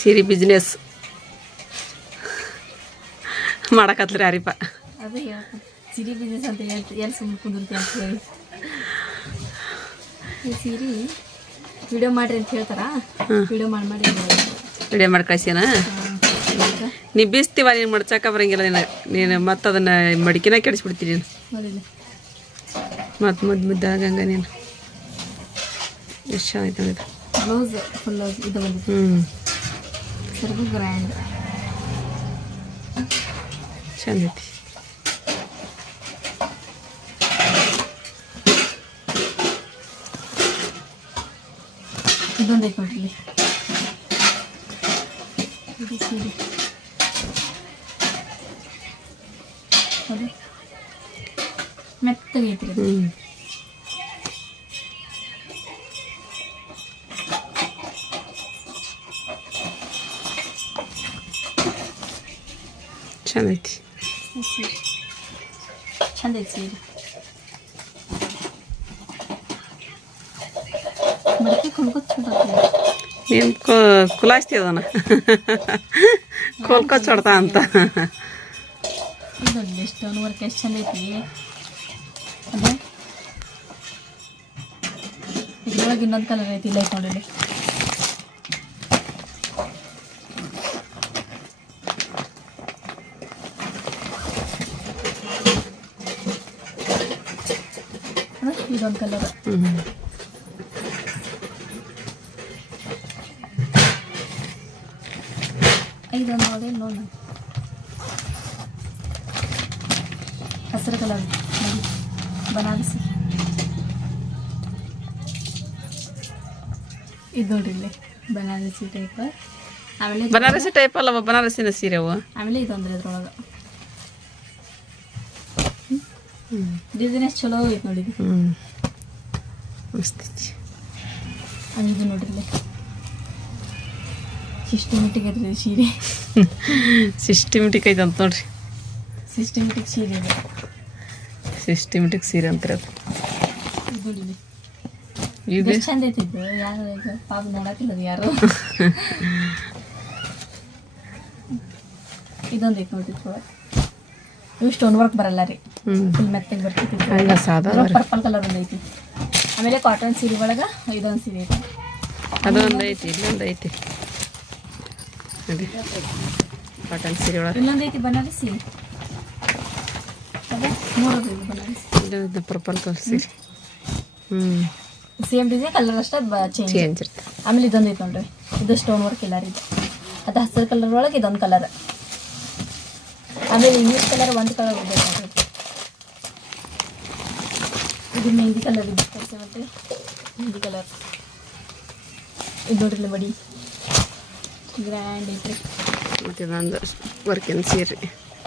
ಸೀರೆ ಬಿಸ್ನೆಸ್ ಮಾಡಕತ್ರಿ ಯಾರಿಪ್ಪ ಅದೇ ಸೀರೆ ಬಿಸ್ನೆಸ್ ಅಂತ ಎಲ್ಲಿ ಸುಮ್ಮನೆ ಕುಂದಿರ್ತಿ ಅಂತ ಹೇಳಿ ಈ ಸೀರೆ ವಿಡಿಯೋ ಮಾಡ್ರಿ ಅಂತ ಹೇಳ್ತಾರ ವಿಡಿಯೋ ವಿಡಿಯೋ ಮಾಡಿ ಕಳ್ಸಿನ ನೀ ಬೀಸ್ತೀವ ನೀನು ಮಡ್ಚಾಕ ಬರಂಗಿಲ್ಲ ನೀನು ಮತ್ತೆ ಅದನ್ನು ಮಡಿಕೆನ ಕೆಡಿಸ್ಬಿಡ್ತೀನಿ ನೀನು ಮತ್ತು ಮುದ್ದಾಗಂಗ ನೀನು ಎಷ್ಟು ಚೆನ್ನಾಗಿತ್ತು ಇದು ಬ್ಲೌಸ್ ಫುಲ್ ಇದು ಬಂದಿತ್ತು ಸ್ವಲ್ಪ ಗ್ರ್ಯಾಂಡ್ ಚಂದ ಐತಿ ಇದೊಂದು ಐತೆ ನೋಡ್ರಿ ಇದು ಸೀರೆ ಅದು ಮೆತ್ತಗೈತಿ ಚಂದ ಐತಿ ಚಂದ ಐತಿ ಸೀರೆ ಮಡಿಕೆ ನೀನು ಕುಲಾಸ್ತಿ ಅದನ್ನ ಕೋಲ್ಕೊ ಚೊಡ್ತಾ ಅಂತ ಇದೊಂದು ಸ್ಟೋನ್ ವರ್ಕ್ ಎಷ್ಟು ಚಂದ ಐತಿ ಅದೇ ಇದ್ರೊಳಗೆ ಇನ್ನೊಂದು ಕಲರ್ ಐತಿ ಇಲ್ಲ ಐತೆ ನೋಡಿ ಇದೊಂದು ಕಲರ್ ಇದೊಂದು ನೋಡಿ ನೋಡಿ ಹಸಿರು ಕಲರ್ ಬನಾರಸಿ ಇದು ನೋಡ್ರಿ ಇಲ್ಲಿ ಬನಾರಸಿ ಟೈಪ್ ಆಮೇಲೆ ಬನಾರಸಿ ಟೈಪ್ ಅಲ್ಲವ ಬನಾರಸಿನ ಸೀರೆ ಅವು ಆಮೇಲೆ ಇದೊಂದ್ರೆ ಇದ್ರೊಳಗೆ ಡಿಸೈನ್ ಎಷ್ಟು ಚಲೋ ಐತೆ ನೋಡಿ ಮಸ್ತ್ ಐತಿ ಅದು ನೋಡ್ರಿ ಇಲ್ಲಿ ಸಿಸ್ಟಮೆಟಿಕ್ ಐತ್ರಿ ಸೀರೆ ಸಿಸ್ಟಮೆಟಿಕ್ ಐತೆ ಅಂತ ನೋಡ್ರಿ ಸಿಸ್ಟಮೆಟಿಕ್ ಸೀರೆ ಇದೆ ಸಿಸ್ಟಮೆಟಿಕ್ ಸೀರೆ ಅಂತಾರೆ ಇದು ಚಂದ ಐತಿದ್ದು ಯಾರು ಈಗ ಪಾಪ ನೋಡಕ್ಕಿಲ್ಲ ಯಾರು ಇದೊಂದು ಐತೆ ನೋಡ್ತಿತ್ತು ಇವು ಸ್ಟೋನ್ ವರ್ಕ್ ಬರಲ್ಲ ರೀ ಫುಲ್ ಮೆತ್ತಗೆ ಬರ್ತೈತಿ ಪರ್ಪಲ್ ಕಲರ್ ಒಂದು ಐತಿ ಆಮೇಲೆ ಕಾಟನ್ ಸೀರೆ ಒಳಗೆ ಇದೊಂದು ಸೀರೆ ಐತಿ ಅದೊಂದು ಐತಿ ಇಲ್ಲೊಂದು ಐತಿ ನೋಡಿ ಕಾಟನ್ ಸೀರೆ ಒಳಗೆ ಇಲ್ಲೊಂದು ಐತಿ ಬನಾರಸಿ ಅದೇ ಮೂರದು ಬನಾರಸಿ ಇಲ್ಲೊಂದು ಪರ್ಪಲ್ ಕಲರ್ ಸೀರೆ ಸೇಮ್ ಡಿಸೈನ್ ಕಲರ್ ಅಷ್ಟೇ ಚೇಂಜ್ ಇರ್ತದೆ ಆಮೇಲೆ ಇದೊಂದು ಐತೆ ನೋಡ್ರಿ ಇದು ಸ್ಟೋನ್ ವರ್ಕ್ ಇಲ್ಲ ರೀ ಇದು ಅದು ಹಸಿರು ಕಲರ್ ಒಳಗೆ ಇದೊಂದು ಕಲರ್ ಆಮೇಲೆ ಇಂಗ್ಲೀಷ್ ಕಲರ್ ಒಂದು ಕಲರ್ ಬೇಕು ನೋಡ್ರಿ ಇದು ಮೆಹಂದಿ ಕಲರ್ ಇದು ಮತ್ತೆ ಮೆಹಂದಿ ಕಲರ್ ಇದು ನೋಡ್ರಿ ಬಡಿ ಗ್ರ್ಯಾಂಡ್ ಐತ್ರಿ ಮತ್ತು ಇದೊಂದು ವರ್ಕಿನ ಸೀರೆ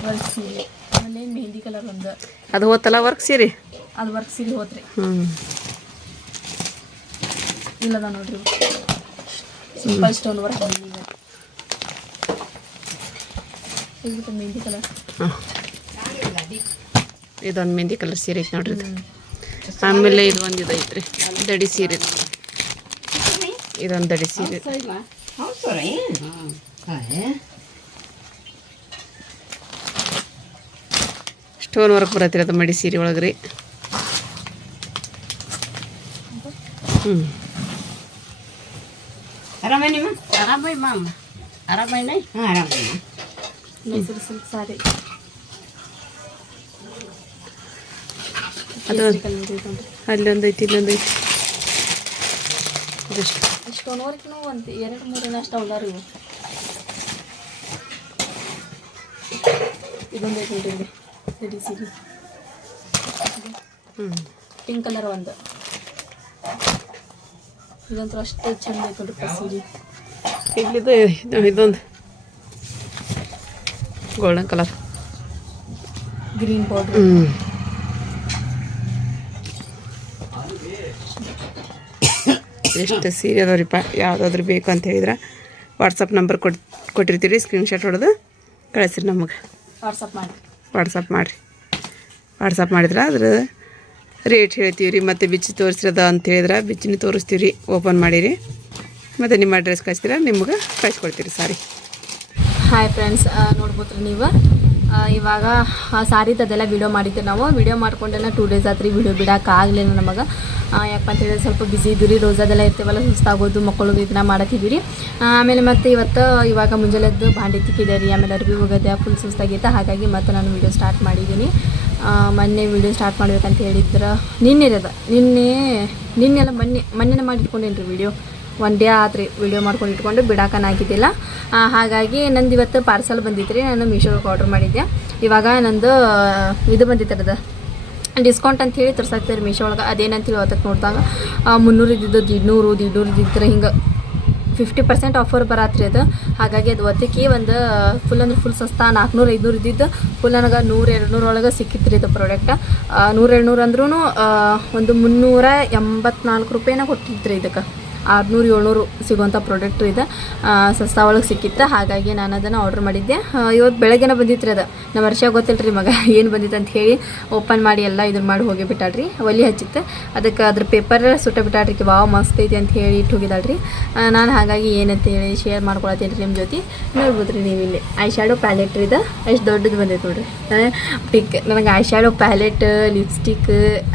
ವರ್ಕ್ ಸೀರೆ ಆಮೇಲೆ ಮೆಹಂದಿ ಕಲರ್ ಒಂದು ಅದು ಹೋತಲ್ಲ ವರ್ಕ್ ಸೀರೆ ಅದು ವರ್ಕ್ ಸೀರೆ ಹೋತ್ರಿ ಇಲ್ಲದ ನೋಡ್ರಿ ಸಿಂಪಲ್ ಸ್ಟೋನ್ ವರ್ಕ್ ಬಂದಿದೆ ಇದು ಮೆಹಂದಿ ಕಲರ್ ಇದೊಂದು ಮೆಹಂದಿ ಕಲರ್ ಸೀರೆ ಐತೆ ನೋಡ್ರಿ ಇದು ಆಮೇಲೆ ಇದು ಒಂದು ಇದು ಐತ್ರಿ ದಡಿ ಸೀರೆ ಇದೊಂದು ದಡಿ ಸೀರೆ ಸ್ಟೋನ್ ವರ್ಕ್ ಬರತ್ರಿ ಅದು ಮಡಿ ಸೀರೆ ಒಳಗೆ ರೀ ಆರಾಮೇ ಆರಾಮೈ ಮಾಮ ಆರಾಮೈ ಆರಾಮೈ ಮೈಸೂರು ಸಿಲ್ಕ್ ಸಾರಿ ಅದು ಅಲ್ಲೊಂದು ಐತಿ ಇಲ್ಲೊಂದು ಐತಿ ಇದಷ್ಟು ಸ್ಟೋನ್ ವರ್ಕ್ನು ಒಂದು 2-3 ಅಷ್ಟು ಅದಾರಿ ಇವು ಇದೊಂದು ಐತಿ ನೋಡ್ರಿ ರೆಡಿ ಸೀರೆ ಪಿಂಕ್ ಕಲರ್ ಒಂದು ಇದಂತೂ ಅಷ್ಟೇ ಚಂದ ಐತೆ ನೋಡ್ರಿ ಸೀರೆ ಇಲ್ಲಿದು ಇದೊಂದು ಗೋಲ್ಡನ್ ಕಲರ್ ಗ್ರೀನ್ ಬಾರ್ಡರ್ ಎಷ್ಟು ಸೀರೆ ಅದಾವ್ರಿಪ್ಪ ಯಾವುದಾದ್ರೂ ಬೇಕು ಅಂತ ಹೇಳಿದ್ರೆ ವಾಟ್ಸಪ್ ನಂಬರ್ ಕೊಟ್ಟಿರ್ತೀರಿ ಸ್ಕ್ರೀನ್ಶಾಟ್ ಹೊಡೆದು ಕಳಿಸ್ರಿ ನಮಗೆ ವಾಟ್ಸಪ್ ಮಾಡಿದ್ರೆ ಅದ್ರ ರೇಟ್ ಹೇಳ್ತೀವಿ ರೀ ಮತ್ತು ಬಿಚ್ಚಿ ತೋರಿಸಿರದ ಅಂತ ಹೇಳಿದ್ರೆ ಬಿಚ್ಚಿನ ತೋರಿಸ್ತೀವಿ ರೀ ಓಪನ್ ಮಾಡಿರಿ ಮತ್ತು ನಿಮ್ಮ ಅಡ್ರೆಸ್ ಕಳಿಸ್ತೀರಾ ನಿಮ್ಗೆ ಕಳಿಸ್ಕೊಡ್ತೀರಿ ಸಾರಿ. ಹಾಯ್ ಫ್ರೆಂಡ್ಸ್, ನೋಡ್ಬೋದ್ರಿ ನೀವು ಇವಾಗ ಸಾರಿದು ಅದೆಲ್ಲ ವೀಡಿಯೋ ಮಾಡಿದ್ದೆ. ನಾವು ವೀಡಿಯೋ ಮಾಡ್ಕೊಂಡೆಲ್ಲ 2 ಡೇಸ್ ಆತ್ರಿ ವೀಡಿಯೋ ಬಿಡೋಕ್ಕಾಗಲಿಲ್ಲ ನಮಗೆ. ಯಾಕಂತ ಹೇಳಿದ್ರೆ ಸ್ವಲ್ಪ ಬಿಸಿ ಇದ್ದೀವಿ, ರೋಜಾದೆಲ್ಲ ಇರ್ತೀವಲ್ಲ, ಸುಸ್ತಾಗೋದು ಮಕ್ಕಳು ಇದನ್ನ ಮಾಡತ್ತಿದ್ದೀವಿ. ಆಮೇಲೆ ಮತ್ತು ಇವಾಗ ಮುಂಜಾನೆದ್ದು ಭಾಂಡೆ ತಿಕ್ಕಿದೆ ರೀ, ಆಮೇಲೆ ಅರ್ಬಿ ಹೋಗೋದೆ ಫುಲ್ ಸುಸ್ತಾಗಿತ್ತು. ಹಾಗಾಗಿ ಮತ್ತೆ ನಾನು ವೀಡಿಯೋ ಸ್ಟಾರ್ಟ್ ಮಾಡಿದ್ದೀನಿ. ಮೊನ್ನೆ ವೀಡಿಯೋ ಸ್ಟಾರ್ಟ್ ಮಾಡ್ಬೇಕಂತ ಹೇಳಿದ್ರೆ ನಿನ್ನೆಲ್ಲ ಮೊನ್ನೆ ಮಾಡಿಟ್ಕೊಂಡೇನಿ ರೀ ವೀಡಿಯೋ. 1 ಡೇ ಆತ್ರಿ ವೀಡಿಯೋ ಮಾಡ್ಕೊಂಡು ಇಟ್ಕೊಂಡು ಬಿಡೋಕನಾಗಿದ್ದಿಲ್ಲ. ಹಾಗಾಗಿ ನಂದು ಇವತ್ತು ಪಾರ್ಸಲ್ ಬಂದಿತ್ತು ರೀ, ನಾನು ಮೀಶೋಗೆ ಆರ್ಡ್ರ್ ಮಾಡಿದ್ದೆ. ಇವಾಗ ನಂದು ಇದು ಬಂದಿತ್ತು ಡಿಸ್ಕೌಂಟ್ ಅಂತ ಹೇಳಿ ತರ್ಸಾಕ್ತಾರೆ ಮೀಶೋ ಒಳಗೆ. ಅದೇನಂತೇಳಿ ಅವತ್ತಕ್ಕೆ ನೋಡಿದಾಗ 300 ಇದ್ದಿದ್ದು 200 ಇದ್ದಿದ್ರೆ ಹಿಂಗೆ 50% ಆಫರ್ ಬರತ್ರಿ ಅದು. ಹಾಗಾಗಿ ಅದು ಒತ್ತಿಗೆ ಒಂದು ಫುಲ್ ಅಂದ್ರೆ ಫುಲ್ ಸಸ್ತಾ 400-500 ಇದ್ದಿದ್ದು ಫುಲ್ ನನಗೆ 100-200 ಒಳಗೆ ಸಿಕ್ಕಿತ್ತು ರೀ ಇದು ಪ್ರಾಡಕ್ಟ್. 100-200 ಅಂದ್ರೂ ಒಂದು 384 ರೂಪಾಯಿನ ಕೊಟ್ಟಿತ್ತು ಇದಕ್ಕೆ. 600-700 ಸಿಗುವಂಥ ಪ್ರಾಡಕ್ಟು ಇದೆ, ಸಸ್ತಾ ಒಳಗೆ ಸಿಕ್ಕಿತ್ತು. ಹಾಗಾಗಿ ನಾನು ಅದನ್ನು ಆರ್ಡ್ರ್ ಮಾಡಿದ್ದೆ. ಇವತ್ತು ಬೆಳಗ್ಗೆನ ಬಂದಿತ್ತು ರೀ ಅದು. ನಮ್ಮ ವರ್ಷ ಗೊತ್ತಿಲ್ಲ ರೀ ಮಗ ಏನು ಬಂದಿತ್ತು ಅಂತ ಹೇಳಿ ಓಪನ್ ಮಾಡಿ ಎಲ್ಲ ಇದನ್ನು ಮಾಡಿ ಹೋಗಿ ಬಿಟ್ಟಾಳ್ರಿ. ಒಲಿ ಹಚ್ಚಿತ್ತು ಅದಕ್ಕೆ ಅದ್ರ ಪೇಪರ್ ಸುಟ್ಟ ಬಿಟ್ಟಾಳ್ರಿ. ವಾವ್ ಮಸ್ತ್ ಐತಿ ಅಂತ ಹೇಳಿ ಇಟ್ಟು ಹೋಗಿದ್ದಾಳ್ರಿ. ನಾನು ಹಾಗಾಗಿ ಏನಂತ ಹೇಳಿ ಶೇರ್ ಮಾಡ್ಕೊಳತ್ತೀನಿ ರೀ ನಿಮ್ಮ ಜೊತೆ. ನೋಡ್ಬೋದು ರೀ ನೀವು ಇಲ್ಲಿ ಐ ಶ್ಯಾಡೋ ಪ್ಯಾಲೆಟ್ ರೀ ಇದು. ಎಷ್ಟು ದೊಡ್ಡದು ಬಂದೈತೆ ನೋಡಿರಿ. ನನಗೆ ಐ ಶ್ಯಾಡೋ ಪ್ಯಾಲೆಟ್, ಲಿಪ್ಸ್ಟಿಕ್,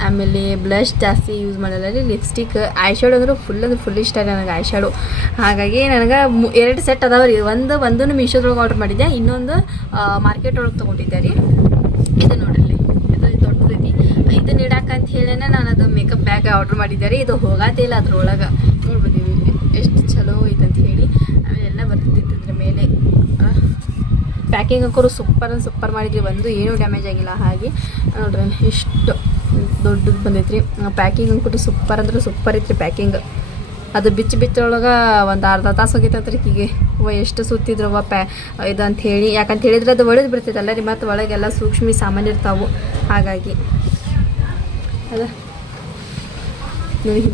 ಆಮೇಲೆ ಬ್ಲಷ್ ಜಾಸ್ತಿ ಯೂಸ್ ಮಾಡಲ್ಲ ರೀ. ಲಿಪ್ಸ್ಟಿಕ್, ಐ ಶ್ಯಾಡೋ ಅಂದ್ರೆ ಫುಲ್ ಇಷ್ಟ ರೀ ನನಗೆ ಐ ಶ್ಯಾಡೋ. ಹಾಗಾಗಿ ನನಗೆ 2 ಸೆಟ್ ಅದಾವ ರೀ. ಒಂದನ್ನು ಮೀಶೋದೊಳಗೆ ಆರ್ಡ್ರ್ ಮಾಡಿದ್ದೆ, ಇನ್ನೊಂದು ಮಾರ್ಕೆಟ್ ಒಳಗೆ ತೊಗೊಂಡಿದ್ದೆ ರೀ. ಇದು ನೋಡ್ರಿ, ಇದು ದೊಡ್ಡದೈತಿ. ಇದನ್ನ ಇಡಾಕಂತ ಹೇಳೇನೆ ನಾನು ಅದು ಮೇಕಪ್ ಬ್ಯಾಗ್ ಆರ್ಡ್ರ್ ಮಾಡಿದ್ದೆ ರೀ. ಇದು ಹೋಗಾತೇ ಇಲ್ಲ ಅದ್ರೊಳಗೆ. ನೋಡ್ಬೋದು ಇಲ್ಲಿ ಎಷ್ಟು ಚಲೋ ಐತೆ ಅಂತ ಹೇಳಿ. ಆಮೇಲೆ ಎಲ್ಲ ಬರ್ತಿತ್ತು ಇದ್ರ ಮೇಲೆ. ಪ್ಯಾಕಿಂಗ್ ಹಾಕೋರು ಸೂಪರ್ ಮಾಡಿದ್ರಿ. ಒಂದು ಏನೂ ಡ್ಯಾಮೇಜ್ ಆಗಿಲ್ಲ. ಹಾಗೆ ನೋಡ್ರಿ ಎಷ್ಟು ದೊಡ್ಡದು ಬಂದೈತ್ರಿ. ಪ್ಯಾಕಿಂಗ್ ಅಂದ್ಬಿಟ್ಟು ಸೂಪರ್ ಅಂದ್ರೆ ಸೂಪರ್ ಐತ್ರಿ ಪ್ಯಾಕಿಂಗ್. ಅದು ಬಿಚ್ಚೊಳಗೆ ಒಂದು ಅರ್ಧ ತಾಸು ಹೋಗಿತ್ತಂತ್ರಿ ಹೀಗೆ. ಎಷ್ಟು ಸುತ್ತಿದ್ರವ ಇದು ಅಂತ ಹೇಳಿ. ಯಾಕಂತ ಹೇಳಿದ್ರೆ ಅದು ಒಳಗೆ ಬಿಡ್ತೈತಲ್ಲ ರೀ, ಮತ್ತು ಒಳಗೆಲ್ಲ ಸೂಕ್ಷ್ಮ ಸಾಮಾನು ಇರ್ತಾವೆ. ಹಾಗಾಗಿ ಅದ ನನಗೆ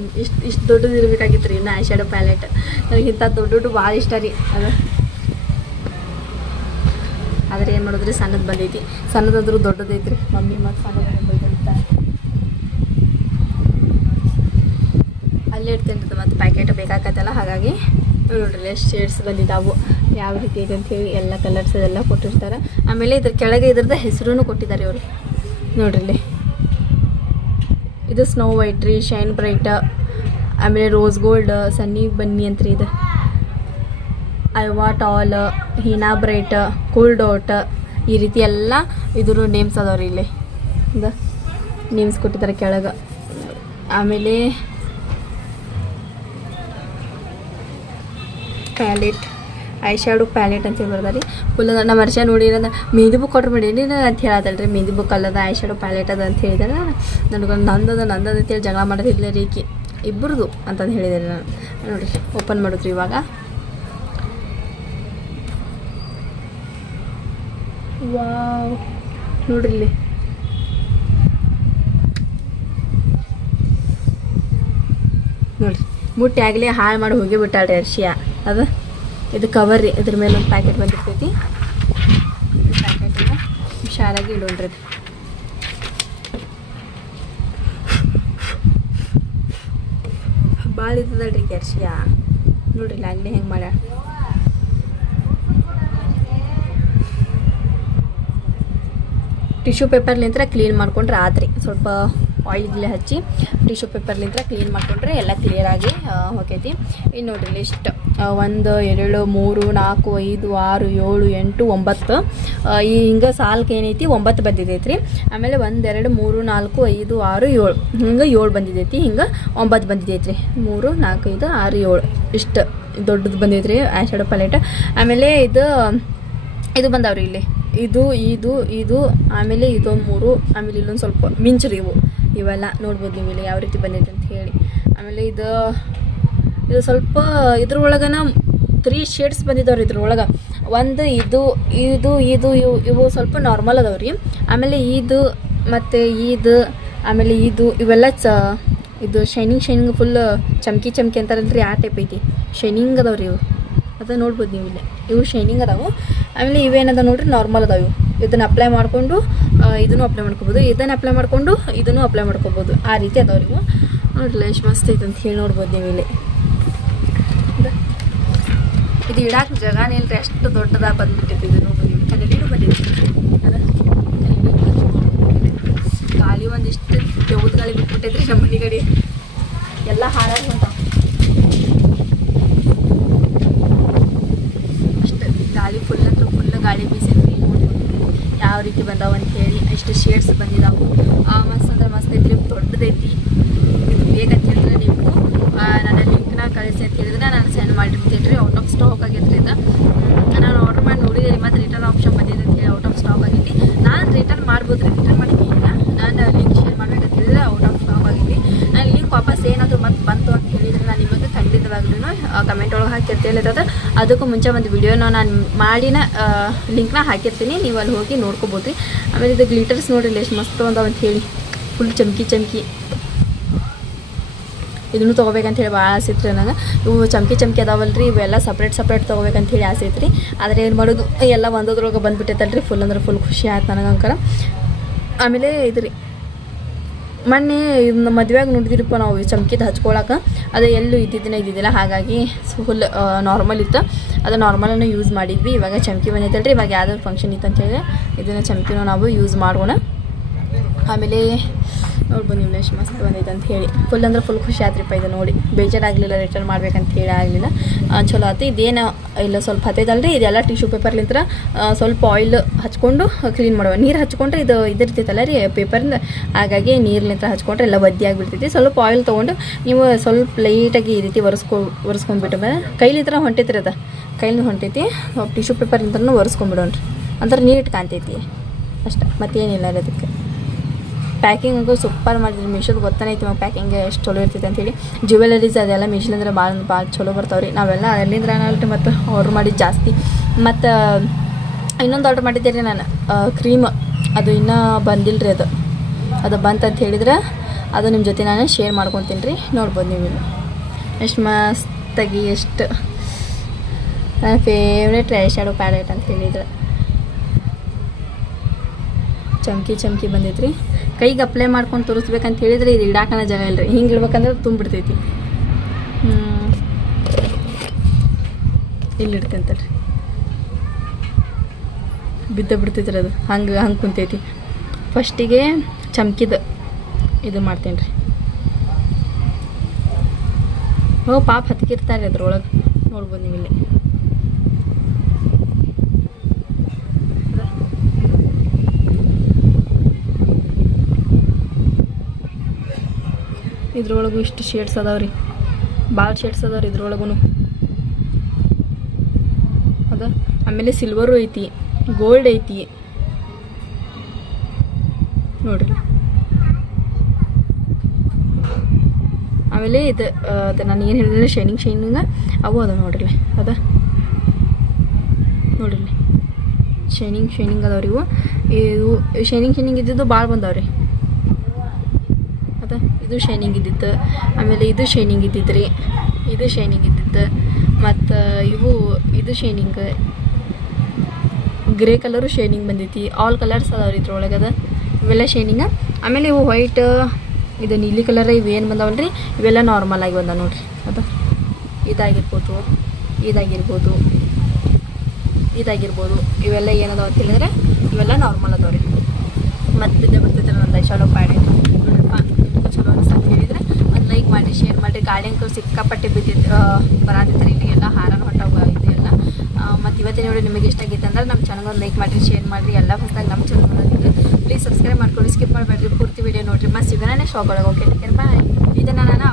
ಇಷ್ಟು ದೊಡ್ಡದು ಇರಬೇಕಾಗಿತ್ತು ರೀ. ಇನ್ನು ಐ ಶ್ಯಾಡೋ ಪ್ಯಾಲೆಟ್ ನನಗೆ ಇಂಥ ದೊಡ್ಡ ಭಾಳ ಇಷ್ಟ ರೀ ಅದು. ಆದರೆ ಏನು ಮಾಡಿದ್ರಿ, ಸಣ್ಣದು ಬಂದೈತಿ. ಸಣ್ಣದಾದ್ರೂ ದೊಡ್ಡದೈತ್ರಿ. ಮಮ್ಮಿ ಮತ್ತು ಸಣ್ಣದು ಅಂತ ಅಲ್ಲೇ ಇಡ್ತೇನೆ ರೀ. ಮತ್ತು ಪ್ಯಾಕೆಟ್ ಬೇಕಾಗತ್ತಲ್ಲ. ಹಾಗಾಗಿ ನೋಡ್ರಿ ಎಷ್ಟು ಶೇಡ್ಸ್ ಬಂದಿದ್ದಾವೆ, ಯಾವ ರೀತಿ ಇದೆ ಅಂಥೇಳಿ ಎಲ್ಲ ಕಲರ್ಸ್ ಎಲ್ಲ ಕೊಟ್ಟಿರ್ತಾರೆ. ಆಮೇಲೆ ಇದ್ರ ಕೆಳಗೆ ಇದ್ರದ್ದು ಹೆಸರು ಕೊಟ್ಟಿದ್ದಾರೆ ಇವರು. ನೋಡ್ರಿ ಇಲ್ಲಿ ಇದು ಸ್ನೋ ವೈಟ್ ರೀ, ಶೈನ್ ಬ್ರೈಟ್, ಆಮೇಲೆ ರೋಸ್ ಗೋಲ್ಡ್, ಸನ್ನಿ ಬನ್ನಿ ಅಂತ್ರಿ ಇದು, ಐವಾ ಟಾಲ್, ಹೀನಾ ಬ್ರೈಟ್, ಕೂಲ್ ಡಾಟ್, ಈ ರೀತಿ ಎಲ್ಲ ಇದ್ರ ನೇಮ್ಸ್ ಅದಾವ್ರಿ. ಇಲ್ಲಿ ಇದು ನೇಮ್ಸ್ ಕೊಟ್ಟಿದ್ದಾರೆ ಕೆಳಗೆ. ಆಮೇಲೆ ಪ್ಯಾಲೆಟ್, ಐ ಶ್ಯಾಡೋ ಪ್ಯಾಲೆಟ್ ಅಂತ ಹೇಳಿ ಬರ್ದಾರಿ. ಫುಲ್ ನಮ್ಮ ವರ್ಷ ನೋಡಿರೋದು ಮೆಹಂದಿ ಬುಕ್ ಆರ್ಡ್ರ್ ಮಾಡೀನಿ ಅಂತ ಹೇಳತ್ತಲ್ಲ ರೀ. ಮೆಹಂದಿ ಬುಕ್ ಅಲ್ಲದ ಐ ಶ್ಯಾಡೋ ಪ್ಯಾಲೆಟ್ ಅದ ಅಂತ ಹೇಳಿದಾರೆ. ನನಗೆ ನಂದದ ಅಂತೇಳಿ ಜಗಳ ಮಾಡೋದಿಲ್ಲ ರೀ ಈಕಿ ಇಬ್ಬರದು ಅಂತಂದು ಹೇಳಿದ್ದಾರೆ. ನಾನು ನೋಡಿರಿ ಓಪನ್ ಮಾಡಿದ್ರಿ ಇವಾಗ. ವಾವ್ ನೋಡ್ರಿ ಇಲ್ಲಿ ನೋಡ್ರಿ ಮುಟ್ಟಿ ಆಗಲೇ ಹಾಳು ಮಾಡಿ ಹೋಗಿ ಬಿಟ್ಟಾಳ್ರಿ ಅರ್ಶಿಯ. ಅದು ಇದು ಕವರ್ ರೀ. ಇದ್ರ ಮೇಲೆ ಒಂದು ಪ್ಯಾಕೆಟ್ ಬಂದಿರ್ತೈತಿ. ಪ್ಯಾಕೆಟನ್ನ ಹುಷಾರಾಗಿ ಇಡೋಣ್ರಿ. ಭಾಳ ಇದ್ದದಲ್ರಿ ಅರ್ಶಿಯ. ನೋಡ್ರಿ ಆಗಲೇ ಹೆಂಗೆ ಮಾಡ್ಯಾಳ. ಟಿಶ್ಯೂ ಪೇಪರ್ಲಿಂತ್ರ ಕ್ಲೀನ್ ಮಾಡ್ಕೊಂಡ್ರೆ ಆತ್ರಿ. ಸ್ವಲ್ಪ ಆಯಿಲ್ ಗಿಲೆ ಹಚ್ಚಿ ಟಿಶ್ಯೂ ಪೇಪರ್ಲಿಂತ್ರ ಕ್ಲೀನ್ ಮಾಡ್ಕೊಂಡ್ರೆ ಎಲ್ಲ ಕ್ಲಿಯರಾಗಿ ಹೋಗೈತಿ. ಇನ್ನು ನೋಡ್ರಿ ಲಿಸ್ಟ್ 1 2 3 4 5 6 7 8 9 ಈ ಹಿಂಗೆ ಸಾಲ್ಗೆ ಏನೈತಿ 9 ಬಂದಿದೈತಿ ರೀ. ಆಮೇಲೆ 1 2 3 4 5 6 7 ಹಿಂಗೆ 7 ಬಂದಿದೈತಿ. ಹಿಂಗೆ 9 ಬಂದಿದೈತಿ ರೀ. 3 4 5 6 7 ಇಷ್ಟು ದೊಡ್ಡದು ಬಂದೈತಿ ರೀ ಐ ಶ್ಯಾಡೋ ಪ್ಯಾಲೆಟ್. ಆಮೇಲೆ ಇದು ಬಂದಾವ್ರಿ ಇಲ್ಲಿ. ಇದು ಆಮೇಲೆ ಇದೊಂದು 3, ಆಮೇಲೆ ಇಲ್ಲೊಂದು ಸ್ವಲ್ಪ ಮಿಂಚ್ರಿ ಇವೆಲ್ಲ ನೋಡ್ಬೋದು ನೀವು ಇಲ್ಲಿ ಯಾವ ರೀತಿ ಬಂದೈತೆ ಅಂತ ಹೇಳಿ. ಆಮೇಲೆ ಇದು ಸ್ವಲ್ಪ ಇದ್ರೊಳಗನ 3 ಶೇಡ್ಸ್ ಬಂದಿದ್ದಾವ್ರಿ ಇದ್ರೊಳಗೆ. ಒಂದು ಇವು ಸ್ವಲ್ಪ ನಾರ್ಮಲ್ ಅದಾವ್ರಿ. ಆಮೇಲೆ ಇದು ಮತ್ತು ಆಮೇಲೆ ಇವೆಲ್ಲ ಇದು ಶೈನಿಂಗ್ ಫುಲ್ ಚಮ್ಕಿ ಅಂತಾರಲ್ರಿ, ಆ ಟೈಪ್ ಐತಿ. ಶೈನಿಂಗ್ ಅದಾವ್ರಿ ಇವು. ಅದು ನೋಡ್ಬೋದು ನೀವು ಇಲ್ಲಿ. ಇವು ಶೈನಿಂಗ್ ಅದಾವೆ. ಆಮೇಲೆ ಇವೇನದ ನೋಡ್ರಿ ನಾರ್ಮಲ್ ಅದಾವೆ ಇವು. ಇದನ್ನು ಅಪ್ಲೈ ಮಾಡಿಕೊಂಡು ಇದನ್ನು ಅಪ್ಲೈ ಮಾಡ್ಕೊಬೋದು, ಇದನ್ನು ಅಪ್ಲೈ ಮಾಡಿಕೊಂಡು ಇದನ್ನು ಅಪ್ಲೈ ಮಾಡ್ಕೊಬೋದು. ಆ ರೀತಿ ಅದಾವ್ರಿ ಇವು. ನೋಡ್ರಿ ಎಷ್ಟು ಮಸ್ತ್ ಐತೆ ಅಂತ ಹೇಳಿ ನೋಡ್ಬೋದು ನೀವು ಇಲ್ಲಿ. ಇದು ಇಡಾಕ ಜಾಗನೇ ಇಲ್ರಿ, ಅಷ್ಟು ದೊಡ್ಡದಾಗ ಬಂದ್ಬಿಟ್ಟೈತಿ. ಇದು ನೋಡಿ ಕನ್ನಡಿನೂ ಬಂದಿದೆ ಅದ ಗಾಳಿ ಒಂದಿಷ್ಟು ತೆವದ ಗಾಳಿ ಬಿಟ್ಬಿಟ್ಟೈತ್ರಿ ನಮ್ಮ ಮನೆ ಕಡೆ ಎಲ್ಲ ಹಾರಾಗಿ ಹೊಂಟಾವ. ಅಷ್ಟು ಗಾಳಿ ಫುಲ್ ಅಂದ್ರೆ ಫುಲ್ ಗಾಳಿ ಬೀಸೈತ್ರಿ. ನೋಡ್ಬೋದು ಯಾವ ರೀತಿ ಬಂದಾವ ಅಂತ ಹೇಳಿ. ಇಷ್ಟು ಶೇಡ್ಸ್ ಬಂದಿದ್ದಾವೆ. ಮಸ್ತ್ ಅಂದ್ರೆ ಮಸ್ತ್ ಐತ್ರಿ, ದೊಡ್ಡದೈತಿ. ಇದು ಬೇಕಂತ ಹೇಳಿದ್ರೆ ನೀವು ನನ್ನ ಲಿಂಕ್ನ ಕಳಿಸಿ ಅಂತ ಹೇಳಿದ್ರೆ ನಾನು ಸೆಂಡ್ ಮಾಡಿರ್ತೀನಿ ರೀ. ಔಟ್ ಆಫ್ ಸ್ಟಾಕ್ ಆಗೈತ್ರಿ ಇದು. ನಾನು ಆರ್ಡರ್ ಮಾಡಿ ನೋಡಿದ್ದೀನಿ, ಮತ್ತು ರಿಟರ್ನ್ ಆಪ್ಷನ್ ಬಂದಿದೆ ಅಂತ ಹೇಳಿ ಔಟ್ ಆಫ್ ಸ್ಟಾಕ್ ಆಗೈತಿ. ನಾನು ರಿಟರ್ನ್ ಮಾಡ್ಬೋದು ರೀ, ರಿಟರ್ನ್ ಮಾಡಿದ್ದೀನಿಲ್ಲ. ನಾನು ಲಿಂಕ್ ಶೇರ್ ಮಾಡ್ಬೇಕಂತ ಹೇಳಿದ್ರೆ ಔಟ್ ಆಫ್ ಸ್ಟಾಕ್ ಆಗೈತಿ. ನಾನು ಲಿಂಕ್ ವಾಪಸ್ ಏನಾದರೂ ಮತ್ತೆ ಬಂತು ಅಂತ ಹೇಳಿದರೆ ನಾನು ನಿಮಗೆ ಖಂಡಿತವಾಗ್ಲೂ ಕಮೆಂಟ್ ಒಳಗೆ ಹಾಕಿರ್ತೀನಿ. ಅದಕ್ಕೂ ಮುಂಚೆ ಒಂದು ವಿಡಿಯೋನ ನಾನು ಮಾಡಿನ ಲಿಂಕ್ನ ಹಾಕಿರ್ತೀನಿ, ನೀವು ಅಲ್ಲಿ ಹೋಗಿ ನೋಡ್ಕೋಬೋದು ರೀ. ಆಮೇಲೆ ಇದು ಗ್ಲಿಟರ್ಸ್ ನೋಡಿರಿ ಎಷ್ಟು ಮಸ್ತ್ ಒಂದಾವ ಅಂತ ಹೇಳಿ, ಫುಲ್ ಚಮ್ಕಿ. ಇದನ್ನು ತೊಗೋಬೇಕಂತ ಹೇಳಿ ಭಾಳ ಆಸೆ ಇತ್ತು ನನಗೆ. ಇವು ಚಮ್ಕಿ ಅದಾವಲ್ರಿ, ಇವೆಲ್ಲ ಸಪ್ರೇಟ್ ತೊಗೋಬೇಕಂತ ಹೇಳಿ ಆಸೆ ಐತ್ರಿ. ಆದರೆ ಏನು ಮಾಡೋದು, ಎಲ್ಲ ಒಂದೊದ್ರೊಳಗೆ ಬಂದುಬಿಟ್ಟೈತಲ್ರಿ. ಫುಲ್ ಅಂದ್ರೆ ಫುಲ್ ಖುಷಿ ಆಯ್ತು ನನಗೆ ಅಂಕರ. ಆಮೇಲೆ ಇದು ರೀ, ಮೊನ್ನೆ ಇದನ್ನ ಮದುವೆಯಾಗಿ ನೋಡಿದಿರಪ್ಪ ನಾವು ಚಮ್ಕಿದು ಹಚ್ಕೊಳಕ್ಕೆ, ಅದು ಎಲ್ಲೂ ಇದ್ದಿದ್ದಿಲ್ಲ. ಹಾಗಾಗಿ ಫುಲ್ ನಾರ್ಮಲ್ ಇತ್ತು, ಅದು ನಾರ್ಮಲನ್ನು ಯೂಸ್ ಮಾಡಿದ್ವಿ. ಇವಾಗ ಚಮ್ಕಿ ಬಂದೈತಲ್ರಿ, ಇವಾಗ ಯಾವ್ದಾದ್ರು ಫಂಕ್ಷನ್ ಇತ್ತು ಅಂತೇಳಿ ಇದನ್ನು ಚಮ್ಕಿನೂ ನಾವು ಯೂಸ್ ಮಾಡೋಣ. ಆಮೇಲೆ ನೋಡ್ಬೋದು ನೀವು ಎಷ್ಟು ಮಸ್ತ್ ಬಂದೈತೆ ಅಂತ ಹೇಳಿ. ಫುಲ್ ಅಂದ್ರೆ ಫುಲ್ ಖುಷಿ ಆಯ್ತ್ರಿಪ್ಪ ಇದು ನೋಡಿ. ಬೇಜಾರಾಗಲಿಲ್ಲ, ರಿಟರ್ನ್ ಮಾಡ್ಬೇಕಂತ ಹೇಳಿ ಆಗಲಿಲ್ಲ. ಚಲೋ ಆಯ್ತು. ಇದೇನು ಇಲ್ಲ ಸ್ವಲ್ಪ ಹತ್ತೈತಲ್ರಿ, ಇದೆಲ್ಲ ಟಿಶ್ಯೂ ಪೇಪರ್ಲಿಂತ್ರ ಸ್ವಲ್ಪ ಆಯಿಲ್ ಹಚ್ಕೊಂಡು ಕ್ಲೀನ್ ಮಾಡುವ. ನೀರು ಹಚ್ಕೊಂಡ್ರೆ ಇದು ಇದಿರ್ತೈತಲ್ಲ ರೀ ಪೇಪರಿಂದ, ಹಾಗಾಗಿ ನೀರ್ಲಿಂತ್ರ ಹಚ್ಕೊಂಡ್ರೆ ಎಲ್ಲ ಒದ್ದಿ ಆಗಿಬಿಡ್ತೈತಿ. ಸ್ವಲ್ಪ ಆಯಿಲ್ ತೊಗೊಂಡು ನೀವು ಸ್ವಲ್ಪ ಲೈಟಾಗಿ ಈ ರೀತಿ ಒರೆಸ್ಕೊಂಡ್ಬಿಟ್ಟು ಮೇಲೆ ಕೈಲಿಂತ್ರ ಹೊಂಟೈತ್ರಿ, ಅದು ಕೈಲಿಂದ ಹೊಂಟೈತಿ. ಟಿಶ್ಯೂ ಪೇಪರ್ಲಿಂತ್ರನೂ ಒರೆಸ್ಕೊಂಡ್ಬಿಡೋಣ್ರಿ, ಅಂದ್ರೆ ನೀಟ್ ಕಾಣ್ತೈತಿ ಅಷ್ಟೇ, ಮತ್ತೇನಿಲ್ಲ ರೀ. ಅದಕ್ಕೆ ಪ್ಯಾಕಿಂಗು ಸೂಪರ್ ಮಾಡಿದ್ರಿ. ಮೀಶೋದು ಗೊತ್ತಾನೆ ಐತಿ ನಾವು ಪ್ಯಾಕಿಂಗ್ ಎಷ್ಟು ಚಲೋ ಇರ್ತೈತೆ ಅಂಥೇಳಿ. ಜ್ಯುವೆಲರೀಸ್ ಅದೆಲ್ಲ ಮೀಶೋಲಿಂದ್ರೆ ಭಾಳ ಚಲೋ ಬರ್ತಾವ್ರಿ. ನಾವೆಲ್ಲ ಅಲ್ಲಿಂದ್ರೆ ಅಲ್ರಿ ಮತ್ತು ಆರ್ಡ್ರ್ ಮಾಡಿದ್ದು ಜಾಸ್ತಿ. ಮತ್ತು ಇನ್ನೊಂದು ಆರ್ಡ್ರ್ ಮಾಡಿದ್ದೆ ರೀ ನಾನು, ಕ್ರೀಮ್. ಅದು ಇನ್ನೂ ಬಂದಿಲ್ಲ ರೀ, ಅದು ಬಂತಂತ ಹೇಳಿದ್ರೆ ಅದು ನಿಮ್ಮ ಜೊತೆ ನಾನು ಶೇರ್ ಮಾಡ್ಕೊತೀನಿ ರೀ. ನೋಡ್ಬೋದು ನೀವು ಎಷ್ಟು ಮಸ್ತಾಗಿ, ಎಷ್ಟು ನನ್ನ ಫೇವ್ರೇಟ್ ಐ ಶ್ಯಾಡೋ ಪ್ಯಾಲೆಟ್ ಅಂತ ಹೇಳಿದ್ರೆ. ಚಮ್ಕಿ ಬಂದೈತ್ರಿ. ಕೈಗೆ ಅಪ್ಲೈ ಮಾಡ್ಕೊಂಡು ತೋರಿಸ್ಬೇಕಂತ ಹೇಳಿದ್ರೆ ಇದು ಇಡಾಕನ ಜಾಗ ಇಲ್ಲ ರೀ. ಹಿಂಗೆ ಇಡ್ಬೇಕಂದ್ರೆ ತುಂಬಿಡ್ತೈತಿ. ಇಲ್ಲಿ ಇಡ್ತೇಂತಲ್ರಿ, ಬಿದ್ದಬಿಡ್ತೈತ್ರಿ ಅದು, ಹಂಗೆ ಕುಂತೈತಿ. ಫಸ್ಟಿಗೆ ಚಮ್ಕಿದ ಇದು ಮಾಡ್ತೇನೆ ರೀ. ಪಾಪ ಹತ್ಕಿರ್ತಾರೆ ಅದ್ರೊಳಗೆ, ನೋಡ್ಬೋದು ನೀವು ಇಲ್ಲಿ. ಇದ್ರೊಳಗೂ ಇಷ್ಟು ಶೇಡ್ಸ್ ಅದಾವ್ರಿ, ಭಾಳ ಶೇಡ್ಸ್ ಅದಾವ್ರಿ ಇದ್ರೊಳಗೂ ಅದ. ಆಮೇಲೆ ಸಿಲ್ವರು ಐತಿ, ಗೋಲ್ಡ್ ಐತಿ ನೋಡ್ರಿ. ಆಮೇಲೆ ಇದು ನಾನು ಏನು ಹೇಳಿದ್ರೆ ಶೈನಿಂಗ್ ಅವು ಅದ ನೋಡ್ರಿ, ಅದ ನೋಡ್ರಿ ಶೈನಿಂಗ್ ಅದಾವ್ರಿ. ಇವು ಶೈನಿಂಗ್ ಇದ್ದಿದ್ದು ಭಾಳ ಬಂದಾವ್ರಿ. ಅದ ಇದು ಶೈನಿಂಗ್ ಇದ್ದಿತ್ತು, ಆಮೇಲೆ ಇದು ಶೈನಿಂಗ್ ಇದ್ದಿತ್ತು ರೀ, ಇದು ಶೈನಿಂಗ್ ಇದ್ದಿತ್ತು. ಮತ್ತು ಇದು ಶೈನಿಂಗ್, ಗ್ರೇ ಕಲರು ಶೈನಿಂಗ್ ಬಂದೈತಿ. ಆಲ್ ಕಲರ್ಸ್ ಅದಾವ್ರಿ ಇದ್ರೊಳಗೆ, ಅದ ಇವೆಲ್ಲ ಶೈನಿಂಗ. ಆಮೇಲೆ ಇವು ವೈಟ್, ಇದು ನೀಲಿ ಕಲರ್ ಇವೇನು ಬಂದಾವಲ್ರಿ, ಇವೆಲ್ಲ ನಾರ್ಮಲ್ ಆಗಿ ಬಂದಾವ ನೋಡ್ರಿ. ಅದು ಇದಾಗಿರ್ಬೋದು ಇವೆಲ್ಲ ಏನದಾವ ಅಂತ ಹೇಳಿದ್ರೆ ಇವೆಲ್ಲ ನಾರ್ಮಲ್ ಅದಾವ್ರಿ. ಮತ್ತು ಬಿದ್ದೆ ಬರ್ತೈತೆ ನಂದು ಐ ಶ್ಯಾಡೋ ಪ್ಯಾಲೆಟ್ ನೋಡ್ರಪ್ಪ. ಚಲೋ ಅನ್ಸಂತ ಹೇಳಿದ್ರೆ ಒಂದು ಲೈಕ್ ಮಾಡಿ, ಶೇರ್ ಮಾಡಿ. ಗಾಳಿ ಅಂಕಲ್ ಸಿಕ್ಕಾಪಟ್ಟೆ ಬರಾತೈತ್ರಿ ಇಲ್ಲಿ ಎಲ್ಲ ಹಾರನ ಹೊಟ್ಟಾಗ ಇದೆಲ್ಲ. ಮತ್ತು ಇವತ್ತಿನ ನೋಡಿ ನಿಮಗೆ ಇಷ್ಟ ಆಗೈತೆ ಅಂದ್ರೆ ನಮ್ಮ ಚಾನಲ್ ಒಂದು ಲೈಕ್ ಮಾಡಿರಿ, ಶೇರ್ ಮಾಡಿರಿ. ಎಲ್ಲ ಹೊಸದಾಗಿ ನಮ್ಮ ಚಾನಲ್ ನೋಡೋದಿದ್ರೆ ಪ್ಲೀಸ್ ಸಬ್ಸ್ಕ್ರೈಬ್ ಮಾಡ್ಕೊಳ್ಳಿ, ಸ್ಕಿಪ್ ಮಾಡಬೇಡ್ರಿ, ಪೂರ್ತಿ ವಿಡಿಯೋ ನೋಡಿರಿ. ಮತ್ತು ಸಿಗೋಣ ಶಾಪ್ ಒಳಗೆ. ಓಕೆ, ಬಾಯ್. ಇದನ್ನು ನಾನು